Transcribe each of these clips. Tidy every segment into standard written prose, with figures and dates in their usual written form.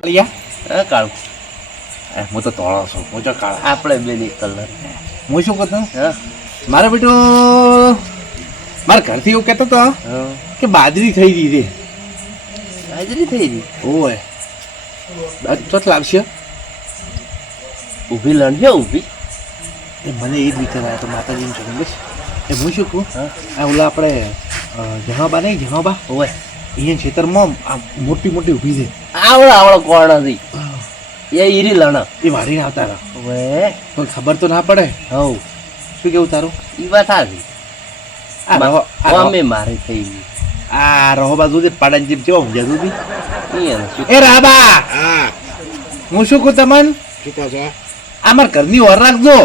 કાળિયા કાળું હું તો તોળો છું હું તો કાળા આપણે બે ની કલર હું શું કહેતો હા મારો બેટો મારા ઘરથી એવું કહેતો હતો કે બાજરી થઈ ગઈ રે હાજરી થઈ ગઈ ઓય ચોથ લાવશે ઊભી લણ છે ઊભી એ મને એ જ વિચાર આવ્યો તો માતાજીને જોડે બસ એ હું શું કહું આ ઓલા આપણે જહાબા નહીં જહાબા હોય અહીંયા ખેતરમાં આમ મોટી મોટી ઊભી છે આવડો કોણ હતી એ ઈરી લણ એ વારીને આવતા રહો વે પણ ખબર તો ના પડે હવ શું કેવું તારું ઈ વાત આવી અમે મારી થઈ ગઈ આ રહો બાજુ પાડાની જેમ કેવો જતું હતી શું એ રાબા હા હું શું કહું તમને શું કહો છો આ મારા ઘરની ઓર રાખજો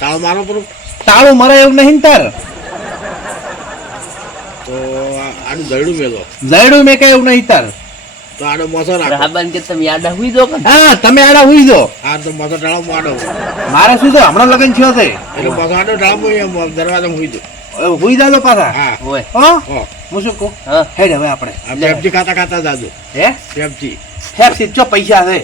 તાવ મારો પર તાળું મરે એવું નહીં ને તાર તો આનું દરડું મેલો જયડું મેં કઈ એવું નહીં તાર તો આનો મોસો રાખો રાબાન કે તમે યાદ હુઈ દો કે હા તમે આડા હુઈ દો આ તો મોસો ટાળો આડો મારે શું છે હમણાં લગન થયો છે એટલે મોસો આડો ટાળો દરવાજા મૂકી દો હુઈ જાજો પાછા હા હોય હો હો હું શું કહું હા હેડ હવે આપણે આ પેપ્સી ખાતા ખાતા જાજો હે પેપ્સી હેપ સીટ ચો પૈસા છે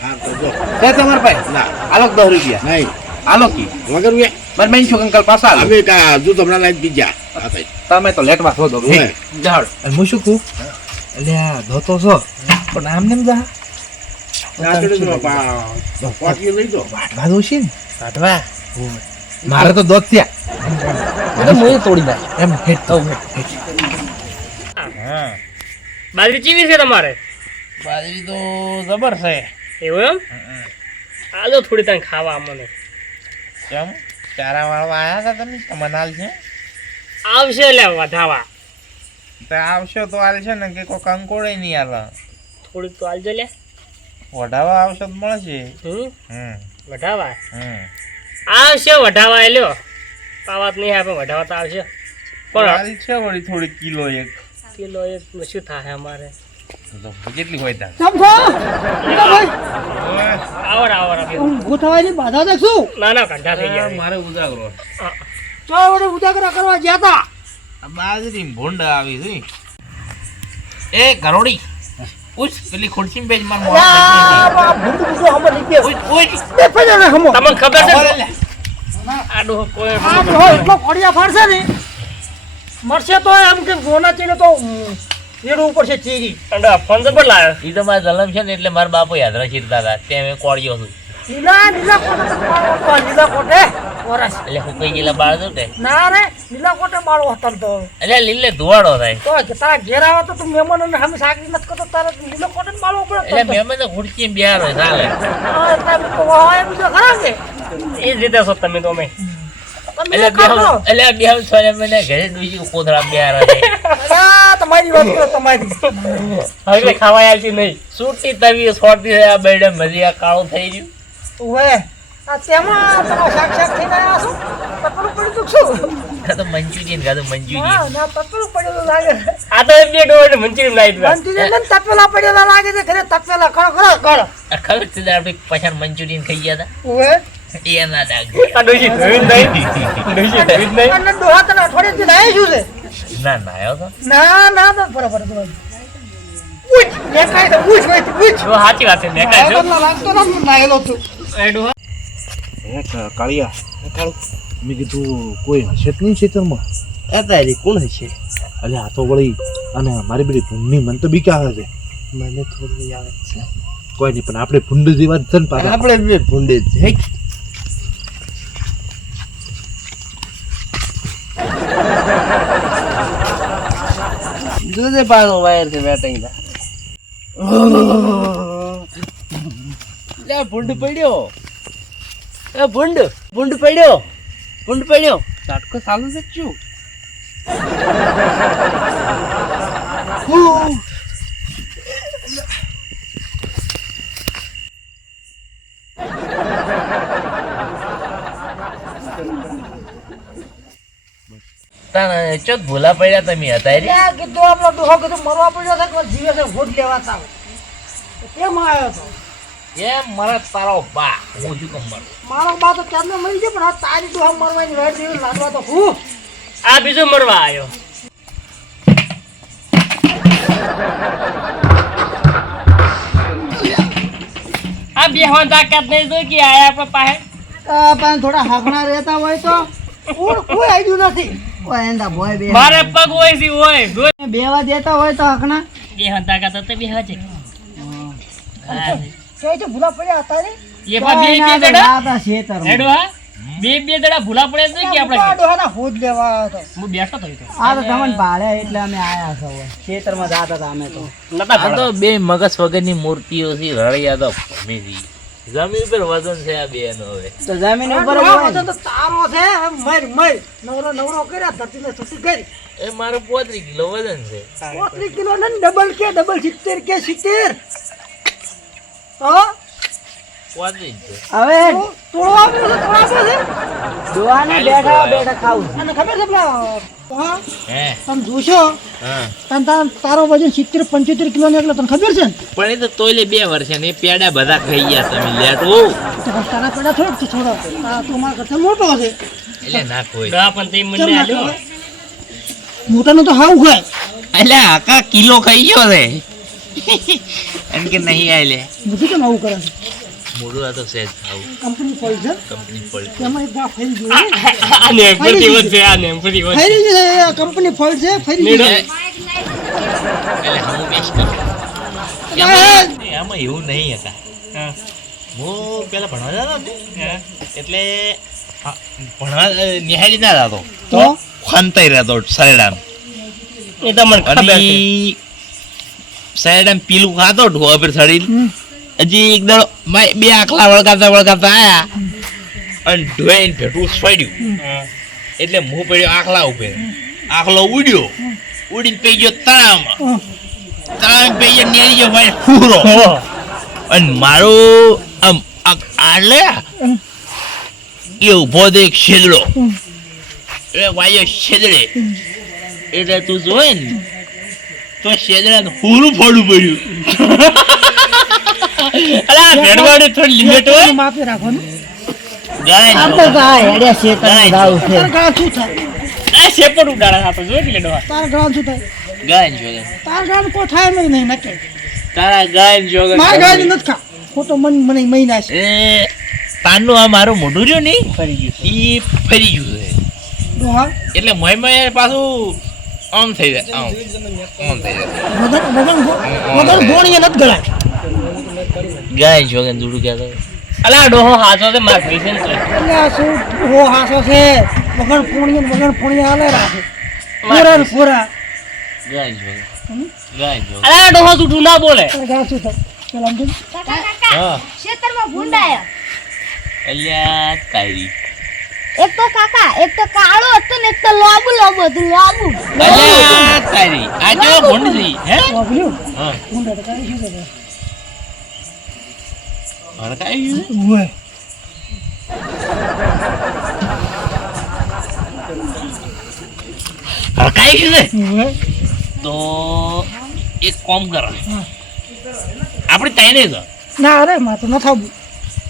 હા તો જો છે તમારા પાસે ના આલો 10 રૂપિયા નહીં આલો કી વગર વે મારે મેં છું અંકલ પાછા આલો અમે કા જો તમને લાઈન બીજા હા ભાઈ તમે તો લેટમાં છો દો હોય. જાડ હું શું કહું એટલે આ ધોતો છો પણ આમ નેમ જા નાચડે જો પાટી લઈ દો વાટવા દો છે ને કાઢવા મારે તો દોત ત્યાં તો મોય તોડી નાખ એમ હેડ તો બાજરી ચીવી છે તમારે બાજરી તો જબર છે એવું એમ આજો થોડી તને ખાવા મને કેમ ચારા વાળવા આયા હતા તમે મનાલ છે આવશે લે વધાવા તો આવશો તો આલ છે ને કે કોઈ કંકોડે નહીં આલે થોડીક તો આલજો લે વઢાવા આવશો તો મળશે વઢાવા આવશે વઢાવા લ્યો પાવાત નહીં આપે વઢાવા તો આવશે પણ મારી છે વળી થોડી કિલો એક કિલો એક શું થાય અમારે કેટલી હોય તાર આવડ આવડ ઊભું થવાની બાધા દેખશું ના ના કંઠા થઈ ગયા મારે ઉજાગરો તો વડે ઉજાગરા કરવા ગયા હતા આ બાજરી ભૂંડ આવી છે એ ગરોડી ઉસ પેલી ખુરશી પેજ માર મોં તમને ખબર છે આડો કોઈ એટલો કોડિયા ફાડશે ને મરશે તો એમ કે ગોના ચીને તો રેડું ઉપર છે ચીરી અંડા ફોન પર લાયો ઈ તો મારા જલમ છે ને એટલે મારા બાપુ યાદ રાખીતા હતા તે મેં કોળ્યો છું લીલા કોટે વરસ એટલે હું કઈ ગયેલા બાળ દઉં તે ના રે લીલા કોટે બાળો હતો તો એટલે લીલે ધુવાડો થાય તો કે તારા ઘેર આવે તો તું મહેમાનોને હમે સાકરી નથી કરતો તારે લીલો કોટે બાળો પડે એટલે મહેમાન તો ખુરશી બિહાર હોય ચાલે બીજો ખરા છે એ જ રીતે છો તમે તો અમે એટલે બિહાર છોડે મને ઘરે દુજી કોથળા બિહાર હોય તમારી વાત કરો તમારી હવે ખાવા આલતી નહીં છૂટી તવી છોડતી આ બેડે મજી આ કાળું થઈ ગયું ઓવે આ તેમાં તમે સાક્ષાત થઈને આવ્યા છો તપલું પડ્યું તો શું તો મંચુરિયન ખાધું મંચુરિયન ના ના તપલું પડેલું લાગે આ તો બે ડોળ મંચુરિયન લાવી દીધા મંચુરિયન ને તપેલા પડેલા લાગે છે ઘરે તપેલા ખરો ખરો કર ખબર છે આપણે પછાણ મંચુરિયન ખાઈ ગયા ઓવે હતા એના ડાગ આ ડોજી ધોઈ નહીં ડોજી ધોઈ નહીં અને ડોહા તને અઠવાડિયે થી લાવે શું છે ના ના આવ્યો તો ના ના તો બરાબર તો ઉચ લેખાય તો ઉચ હોય તો ઉચ જો સાચી વાત છે મેં કાઈ જો લાગતો ના નાયેલો તું એડો કાળિયા મેં કીધું કોઈ હશે જ નહીં ખેતરમાં એ તારી કોણ હશે અલે આ તો વળી અને મારી બધી ભૂંડની મન તો બીક આવે છે મને થોડું આવે છે કોઈ નહીં પણ આપણે ભૂંડ જેવા જ છે ને પાછા આપણે બે ભૂંડે છે જોજે પાછો વાયર છે બેટિંગ લે ભૂંડ પડ્યો એ ભૂંડ પડ્યો ઝાટકો ચાલુ છે શું તને ચોક ભૂલા પડ્યા તમે હતા રે ત્યાં કીધું આપણો ડોહો કીધું મરવા પડ્યો છે કે જીવે છે વોટ લેવા તાવ કેમ આવ્યો તો એ મારા તારો બા હું શું કમ મારું મારો બા તો ક્યારનો મરી ગયો પણ આ તારી ડોહા મરવાની વેટ જેવી લાડવા તો હું આ બીજો મરવા આવ્યો આ બે હોન તાકાત નહીં તો કે આયા આપણે પાસે પણ થોડા હાકણા રહેતા હોય તો કોઈ આઈડિયું નથી ઓય એંડા બોય બે મારે પગ હોય છે હોય રોજ બેવા દેતા હોય તો હાકણા બે હોન તાકાત તો બે હાજે કઈ તો ભૂલા પડ્યા હતા ને એ પા બે દડા આતા શેતર હેડો હા બે દડા ભૂલા પડે તો કે આપણે ડોહાના હોદ લેવા આવ્યો તો હું બેઠો તો આ તો તમને ભાડ્યા એટલે અમે આયા છો ખેતરમાં જાતા હતા અમે તો આ તો બે મગજ વગરની મૂર્તિઓ છે રળિયા તો ભમીથી જમીન પર વજન છે આ બે નો હવે તો જમીન ઉપર હોય તો તારો છે મર નવરો કર્યા ધરતીને છૂટી કરી એ મારો 35 કિલો વજન છે 35 કિલો ને ડબલ 70 કે 70 તો 35 છે હવે તોડવા છે દોવાને બેઠા ખાવું અને ખબર છે પેલા હા હે તમે જોશો હા તારો વજન 70-75 કિલો ને એટલે તને ખબર છે ને પણ એ તો તોયલે 2 વર્ષ ને પેડા બધા ખાઈ ગયા તમે લેટ ઓ તો તારા પેડા થોડોક છોડો તું મારા કરતા મોટો છે એટલે ના કોઈ ગા પણ તે મને આલ્યો મોટાનો તો હાવ ખાય એટલે આકા કિલો ખાઈ ગયો છે એમ કે નહીં આલે બધું કેમ આવું કરે છે મોડું આ તો સેજ આવું કંપની પડી છે કંપની પડી તેમાં એક વાર ફરી જોઈએ આ ને ફરી વધ છે આ ને ફરી વધ ફરી છે કંપની ફરી છે ફરી નીડો. એટલે હું બેસ્ટ કરું આમાં એવું નહીં હતા હા હું પેલા ભણવા જતો ને હા. એટલે ભણવા નિહાળી ના જતો તો ખંતાઈ રહેતો શરડામ એ તો મને ખબર અને છે શરડામ પીલું ખાતો ઢોવા પર ચડી હજી એક દાડો બે આકલા વળગાતા આયા અને ઢોઈને ભેટું સ્વાડ્યું હા. એટલે હું પડ્યો આખલા ઉપર આખલો ઉડ્યો ઉડીને પઈ ગયો તળાવમાં તળાવ પઈ ગયો નેરી ગયો ભાઈ ફૂરો અને મારો આમ આલે એ ઉભો તો એક છેદડો એટલે વાયો છેદડે એટલે તું જોયે ને તો છેદડા પૂરું ફોડું પડ્યું અલા ભેડવાડી થોડી લિમિટ હોય માપી રાખવાનું ગાય આપણે તો આ હેડ્યા છે તને દાવ છે તારા ગાળ શું થાય આ શેપડ ઉડાડા હતો જોઈ કે લેડવા તારા ગાળ શું થાય ગાય જોગે તારા ગાળ કોઈ થાય નહીં નકે તારા ગાય જોગે મારા ગાળ નથી ખા ખોટો મને મહિના છે એ તાનનું આ મારું મોઢું રહ્યું ને ફરી ગયું ઈ ફરી ગયું છે ડોહા એટલે મોય પાછું આમ થઈ જાય આમ થઈ જાય વગર ભોણીએ નથી ગળાય ગાય જોગે દૂડું કહેતો અલા ડોહો હાચો તે માર ભાઈ છે ને તોય. એટલે આ શું ઓ હાસો છે વગર પોણીએ હાલે રાખે પૂરા ગાય જોગે ગાય જોગે અલા ડોહો જૂઠું ના બોલે તારા ગાળ શું થાય પેલા સમજો હા ખેતરમાં ભૂંડાયા અલ્યા કાયરી એક તો કાકા એક તો કાળો હતો ને એક તો લોબુ હતું લોબુ અલ્યા કાયરી આ જો ભોંડ છે હે વાગલ્યું હા મુંડા તો કાઈ શું કરે હરકાઈ ગયું ઓય હરકાઈ ગયું છે ઓય તો એક કામ કર આપણે તાઈને જ ના અરે માં તો ન થાવું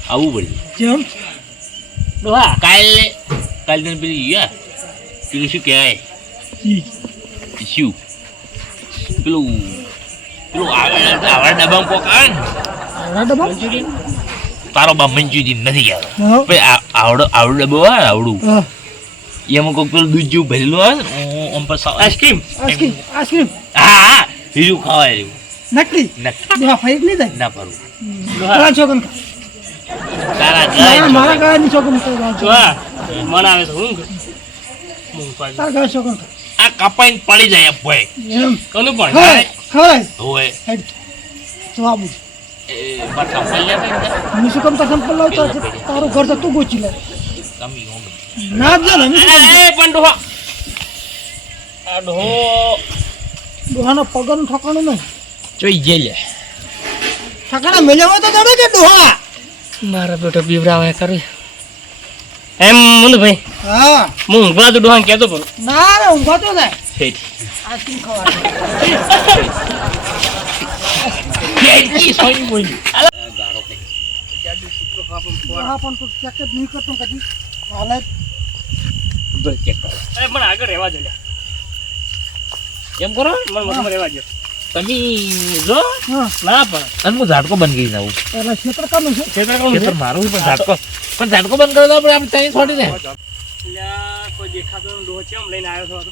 આવવું પડે જેમ ડોહા કાલે તને પેલી પેલું શું કહેવાય શું પેલું આવડા ડબ્બામાં કોક આવે ને આવડા ડબ્બા તારો બા મંજુજી નથી કહેતો હા ભાઈ આવડું ડબ્બો આવે ને આવડું હા એમાં કોક પેલું દૂધ જેવું ભરેલું આવે ને આમ પર આઈસ્ક્રીમ આઈસ્ક્રીમ હા બીજું ખવાય એવું નકલી નથી ડોહા ફરી નહીં થાય ના ફરવું તારા છોકન તારા ગાય મારા ગાળની છોકન ખાય જોવા મને આવે છે ઊંઘ ઊંઘ પાછી. તારા ગાળ છોકન આ કપાઈને પડી જાય ભાઈ એમ કોનું પણ ખવડાય ખવડાય હોય હેડ જવાબ એ પાછા પલ્યા થાય હું શું કામ તારા સંપલ લાવતો તારું ઘર તો તું ગોચી લે કમી હોમે ના જ ને એ પણ ડોહા આ ડોહો ડોહાનો પગનું ઠકાણું નહીં જોઈ જઈએ ઠકાણા મેલ્યા હોય તો દડે કે ડોહા મારા બેટો બીવરાવા કરી એમ મુંદ ભાઈ હા હું ઊંઘવા તો ડોહા કહેતો પણ ના રે ઊંઘાતો જાય ઠીક આઈસ્ક્રીમ ખવાય કેજી સોઈ બોલી ડોહા પણ તું ચેક જ નહીં કરતો કદી હાલે એ પણ આગળ રહેવા જો લ્યા. એમ કરો મને મતલબ રહેવા જો તમે જો હા ના પણ અને હું ઝાટકો બંધ કરી દઉં એટલે ક્ષેત્ર કાનું છે ખેતર કોણ ખેતર મારું પણ ઝાટકો બંધ કરી દો આપણે આમ ત્યાં છોડી દે કોઈ દેખાતો ડોહ ચેમ લઈને આવ્યો છો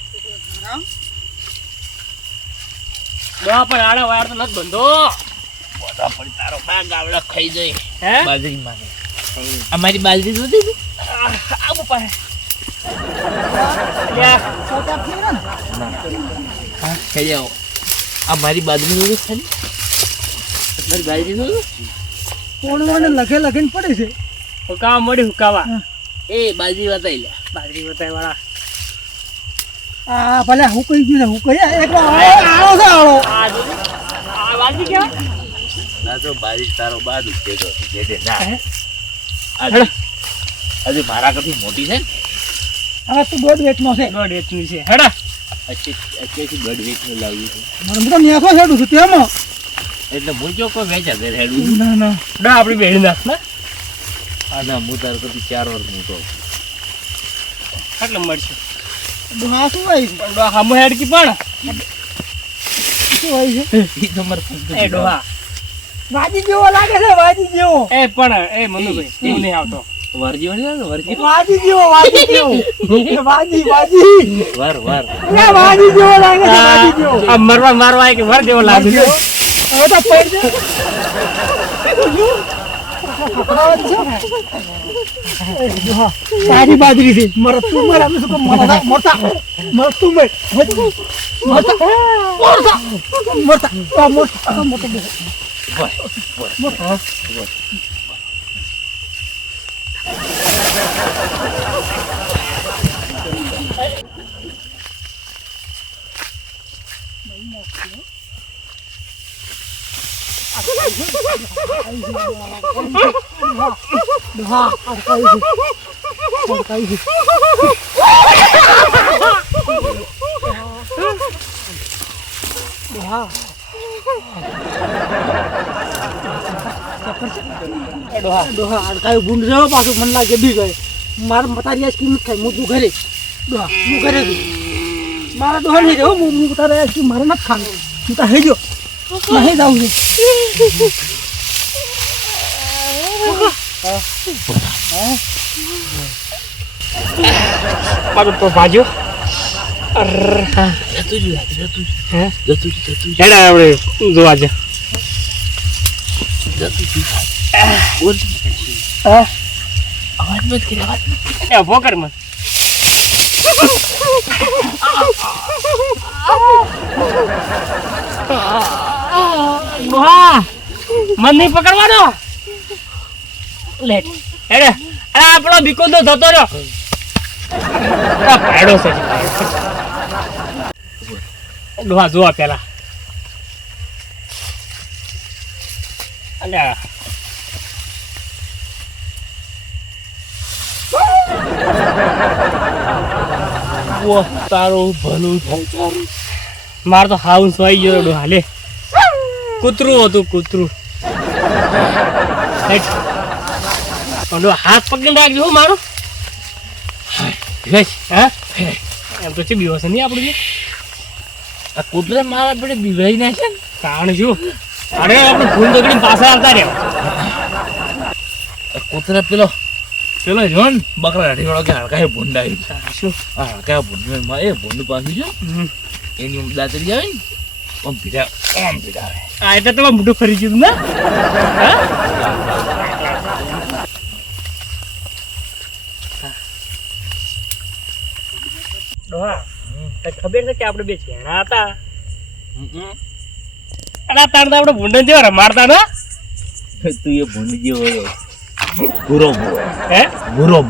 ડોહા પણ આડા વાયર તો નથી બંધો બધા પણ તારો બા ગાવડા ખાઈ જાય હે બાજરી માં અમારી બાજરી નથી આવું પાસે લ્યા સરકાર થઈ ને હા ખાઈ જાઓ અમારી બાજરી નથી ખાલી તમારી બાજરી નથી કોણવાને લખે લખીને પડે છે હુકાવા મળી હુકાવા એ બાજરી વતાઈ લે બાજરી બતાય વાળા આ ભલે હું કહી ગયું છે હું કહી એક આવો છે આવો આ જોજે આ બાજરી કેવા ના તો બાજરી તારો બાજુ ભેગો જે દે ના હે? આજે મારા કરતી મોટી છે ને હવે તું દોઢ વેચનો છે દોઢ વેચની છે હેડા અત્યારથી દોઢ વેચનું લાવ્યું છે મને બધા નેસો છેડું છું તેમાં એટલે હું જો કોઈ વેચા ઘરે હેડું છું ના ના ડોહા આપણી બેડી નાખ ને આના હું તાર કરતી 4 વર્ષ મોટો કેટલે મળશે ડોહા શું હોય છે પણ ડોહા હમો હેડકી પણ શું હોય છે એ તમારે એ ડોહા વાજી જેવો લાગે છે વાજી જેવો એ પણ એ મનુભાઈ હું નહીં આવતો વરજી વરજી વાજી જેવો વાજી વાજી વર એ વાજી જેવો લાગે છે વાજી જેવો આ મરવા મારવા આવે કે વર જેવો લાગે છે હવે તો પડ જાય સારી બાજરી છે મરત તું મર અમે શું મરતા મરતા મરત તું મર મરતા મરતા મરતા મરતા હા અડકાઈ છે હા ડોહા અડકાયું ભૂંડ રહ્યો પાછું મન લાગે બી ગયે મારે મતારી આઈસ્ક્રીમ નથી ખાઈ હું તું ઘરે ડોહા હું ઘરે છું મારા ડોહા નહીં રહ્યો હું તારે આઈસ્ક્રીમ મારે નથી ખાવી તું તાર હઈ ગયો નહીં જાઉં છું પાછું તો ભાજ્યો હેડા આપણે જોવા છે અવાજ મત કરે અવાજ એ ઉભો કર મત ડોહા મન નહીં પકડવાનો લે હેડે અરે આપણો બીકો તો થતો રહ્યો પાડો છે ડોહા જોવા પેલા અલ્યા તારું ભલું થાય તારું મારે તો હાઉસ વાઈ ગયો ડોહા લે કૂતરું હતું કૂતરું હાથ પકડીને રાખજો હો મારો હા એમ તો છે બીવો છે નહીં આપણું આ કૂતરા મારા આપણે બીવાઈ નાખે ને કારણ શું અરે આપણે ફૂલ દગડીને પાછા આવતા રહ્યા આ કૂતરા પેલો જો ને બકરા હાથી વાળો કે હડકાએ ભૂંડ આવ્યું શું આ હડકાએ ભૂંડ એ ભૂંડ પાછું જો એની દાતરી આવે ને આમ ભીડા આ એટલે તમે મોટું ફરી ગયું ને ડોહા ખબર છે કે આપણે બે છેણા હતા અને તાર તો આપણે ભૂંડન જેવા રમાડતા ને તું એ ભૂંડ જેવો ભૂરો હે ભૂરો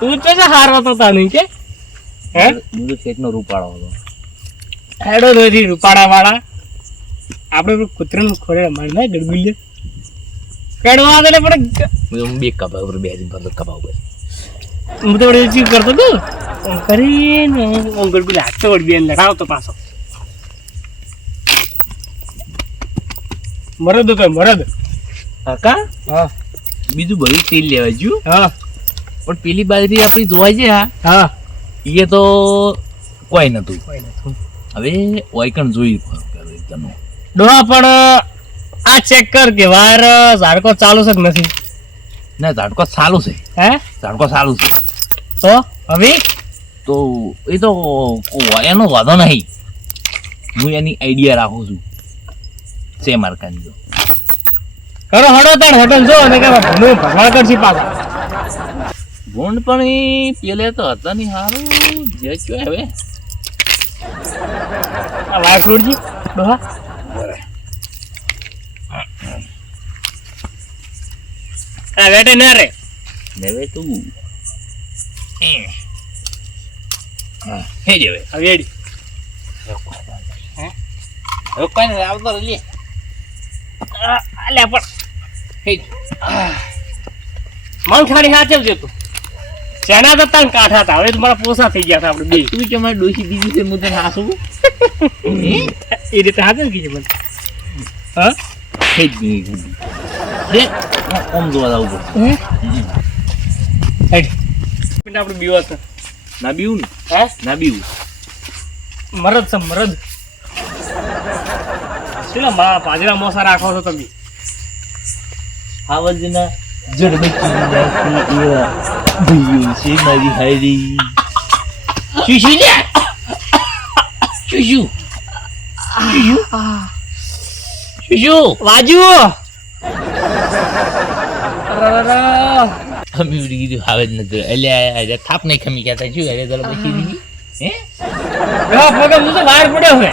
તું તો છે હારવા તો તાનું કે હે બધું ખેતનો રૂપાળો હતો હેડો નથી રૂપાડા વાળા આપણે કૂતરાનું ખોરે રમાડ ના ગડબીલે કડવા દે પણ હું બે કપા ઉપર બે દિન પર કપા ઉપર હું તો વડે ચીજ કરતો હતો કરીને હું ગડબીલે હાથ તો વડબી લડાવતો પાછો મરદ હતો મરદ કાકા હા બીજું બધું તેલ લેવા જ્યું હા પણ પેલી બાજરી આપણી જોવાય છે હા એ તો કોઈ નતું કોઈ નથી હવે ઓયકણ જોઈ તમે ડોહા પણ આ ચેક કર કે વાર ઝાડકો ચાલુ છે કે નથી. ના ઝાડકો ચાલુ છે, હે ઝાડકો ચાલુ છે. તો હવે તો એ તો એનો વાંધો નહીં, હું એની આઈડિયા રાખું છું. છે મારકાની જો કરો હડો તાર હોટલ જો અને કે ભગવાન કરશી પાછા. ભૂંડ પણ ઈ પેલે તો હતા નહીં હારું જે કયો હવે આ વાય ફ્રૂટજી ડોહા આ વેટે ના રે હવે તું હા હે જેવે હવે એડી હવે કોઈ નહીં આવતો લે આલે પણ હે મન ખાડી હાચવ છે તું ચેના તો તન કાઠા હતા હવે તમારા પોસા થઈ ગયા હતા આપણે બે તું કે મારી ડોશી બીજી છે હું તને હાસું એ રીતે હાચવ કીધું મને હા હે જ નહીં રે ઓમ જોવા જાવ હેડ મિનિટ આપણે બીવા છે ના બીવું ને હે ના બીવું મરદ છે મરદ શીલા મારા પાજરા મોસા રાખો છો તમે આવજના જડબકી નાખી એવા ભઈઓ છે મારી હારી શુશુ લે શુશુ શુશુ વાજુ ખમી ઉડી ગયું આવે જ નથી એટલે થાપ નહીં ખમી ગયા તા શું એટલે ચાલો પછી દીધી હે ડોહા પગે મુજો બહાર પડ્યો હે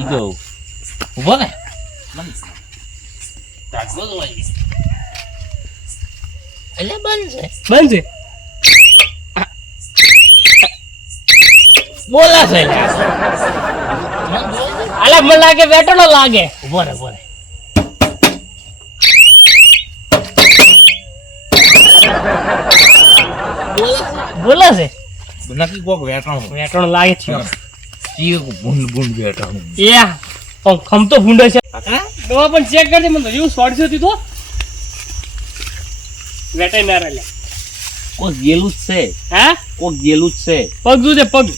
ઈ તો ઉભો ને તાકવો તો વાજી એટલે બંધ છે બંધ છે બોલા છે અલા મને લાગે વેટણો લાગે ઉભો રે ઉભો રે બોલે છે નક્કી કોક વેટાણું વેટણો લાગે છે ચીક ભૂંડ ભૂંડ વેટાણું યા પણ ખમતો ભૂંડે છે કાકા ડોહા પણ ચેક કરજે મને એવું શોર્ટ છે તો વેટાઈ ના રે કોક ગેલું જ છે હે કોક ગેલું જ છે પગ જોજે પગ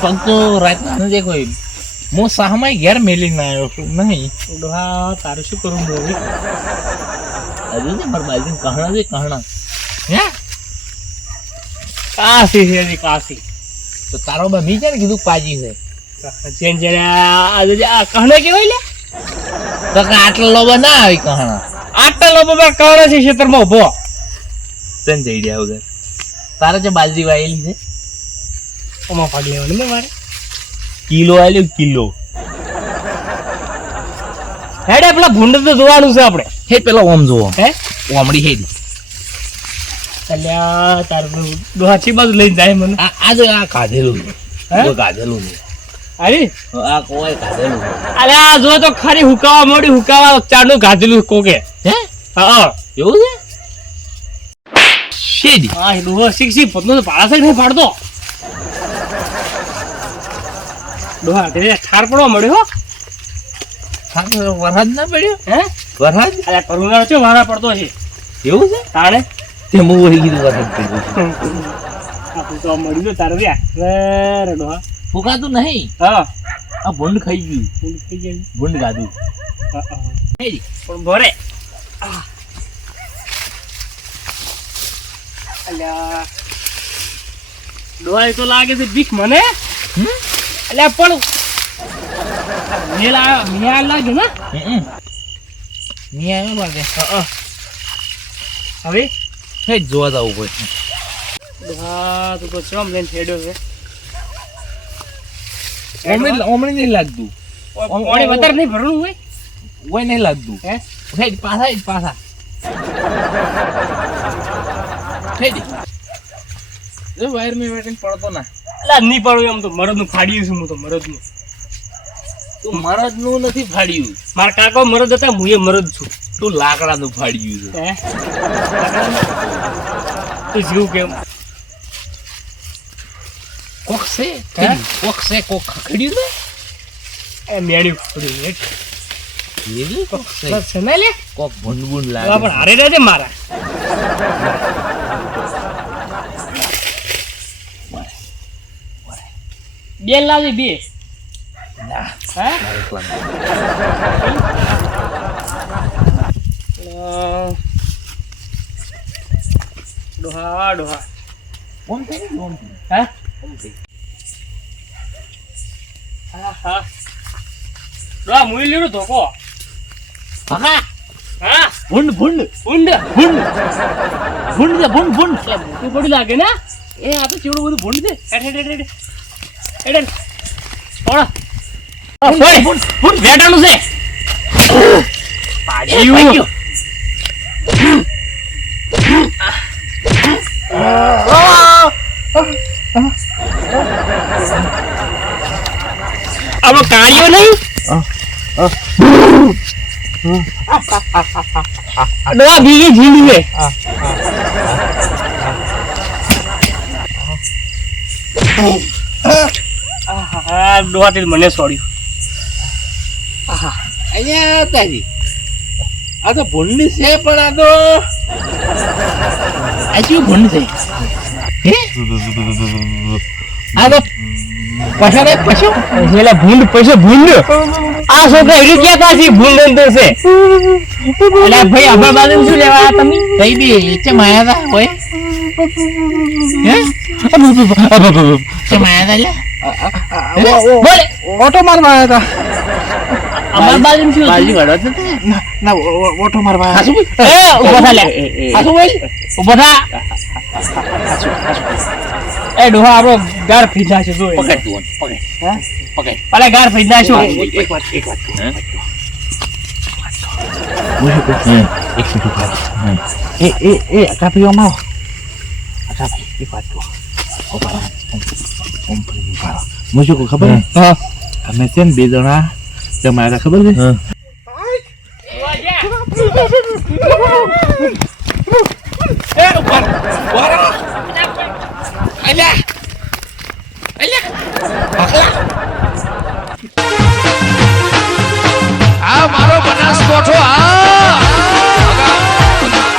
પગ તો રાત નથી કોઈ હું સાહમાય ઘેર મેલીને આવ્યો છું નહીં ડોહા તારું શું કરું મોવી હજુ ને મારા બાજુ કહણા છે કહણા હે કાશી છે જી કાશી તો તારો બા મી છે ને કીધું પાજી છે જેન જેને આ કહણે કેવાય લે તો કે આટલા લોબા ના આવી કહણા આટલા લોકો પર કહણે છે ક્ષેત્રમાં ઉભો તન જઈ રહ્યા વગર તારે જે બાલજી વાયેલી છે ઓમાં ભાગ લેવાનું ને મારે કિલો આલ્યો કિલો હેડે પેલા ભૂંડ તો જોવાનું છે આપણે હે પેલા ઓમ જોવો હે ઓમડી હેડી અલ્યા તાર ડોહા ચી બાજુ લઈને જાય મને આ જો આ કાઢેલું છે હે? જો કાઢેલું છે અરે આ કોઈ કાઢેલું છે અલ્યા જો તો ખાલી હુકાવા મોડી હુકાવા ચારનું ગાધેલું કોકે હે હા એવું છે શેડી હા એ ડોહો શીખ પોતનો તો પાળા સાઈડ નહીં પાડતો ડોહા તે ઠાર પડવા મળ્યો હો વરસાદ ના પડ્યો હે વરસાદ અલ્યા કરુણા છે વારા પડતો છે એવું છે તાણે તે હું વળી કીધું વરસાદ પડ્યો આપણું તો મળી ગયું તારે રહ્યા રે ડોહા ફૂકાતું નહીં હા આ ભૂંડ ખાઈ ગયું ફૂલ થઈ ગયું ભૂંડ ગાધું પણ ભરે અલ્યા ડોહા એ તો લાગે છે બીક મને અલ્યા પણ મેળ લાગે ને નહીં આવ્યો લાગે હવે હે જોવા જવું પડશે ડોહા તું તો ચમ લઈને ફેડ્યો છે ઓમણી નહીં લાગતું પાણી વધારે નહીં ભરવાનું હોય કોઈ નહીં લાગતું હે હેડ પાછા હેડ પાછા હેડ જો વાયર મેં વેટીને પડતો ના અલા નહીં પડું એમ તો મરદનું ફાડ્યું છું હું તો મરદનું તું મરદનું નથી ફાડ્યું મારા કાકો મરદ હતા હું એ મરદ છું તું લાકડાનું ફાડ્યું છે હે તું જીવ કેમ કોક છે હે? કોક છે કોક ખખડ્યું ને એ મેળ્યું પડ્યું એ કોક છે બસ છે ને લે કોક ભૂંડ ભૂંડ પણ લાગે હારે રહેજે મારા બેલ લાવજે બે હે ડોહા ડોહા હે હા હા ડોહા મુઈ લીધો ધોકો કાકા હા ભૂંડ ભૂંડ ઊંડ ભૂંડ ભૂંડ છે ભૂંડ ભૂંડ તું પડી લાગે ને એ આ તો ચેવડું બધું ભૂંડ છે એડે ઓળા ભૂંડ બેટાનું છે પાજી આમાં કાળિયો નહીં ડોહા ભીગી ઝીંડી છે ડોહા તે મને છોડ્યું અહીંયા તાજી આ તો ભૂંડ છે પણ આ તો આ કેવું ભૂંડ છે હે આ તો પછાડે પછો એટલે ભૂંડ પૈસે ભૂંડ આ છોકરા એવી ક્યાં પાછી ભૂંડ અંદર છે એટલે ભાઈ આપણા બાજુ શું લેવા આવ્યા તમે કઈ બી છે માયા હોય હે છે માયા બોલે ઓટો મારવા આવ્યા અમારા બાજુ શું બાજી વડો છે ના ઓટો મારવા હાસુ એ ઉભા થા લે હાસુ બોલ ઉભા થા એ ડોહા આપણો ગાર ફીધા છે જો પકડ તું પકડ પકડ અલે ગાર ફીધા છો એક વાત એક કાપીઓમાં એક વાત કહો મુझे को खबर है हमें से બે જણા તમારા ખબર છે એ ઉપર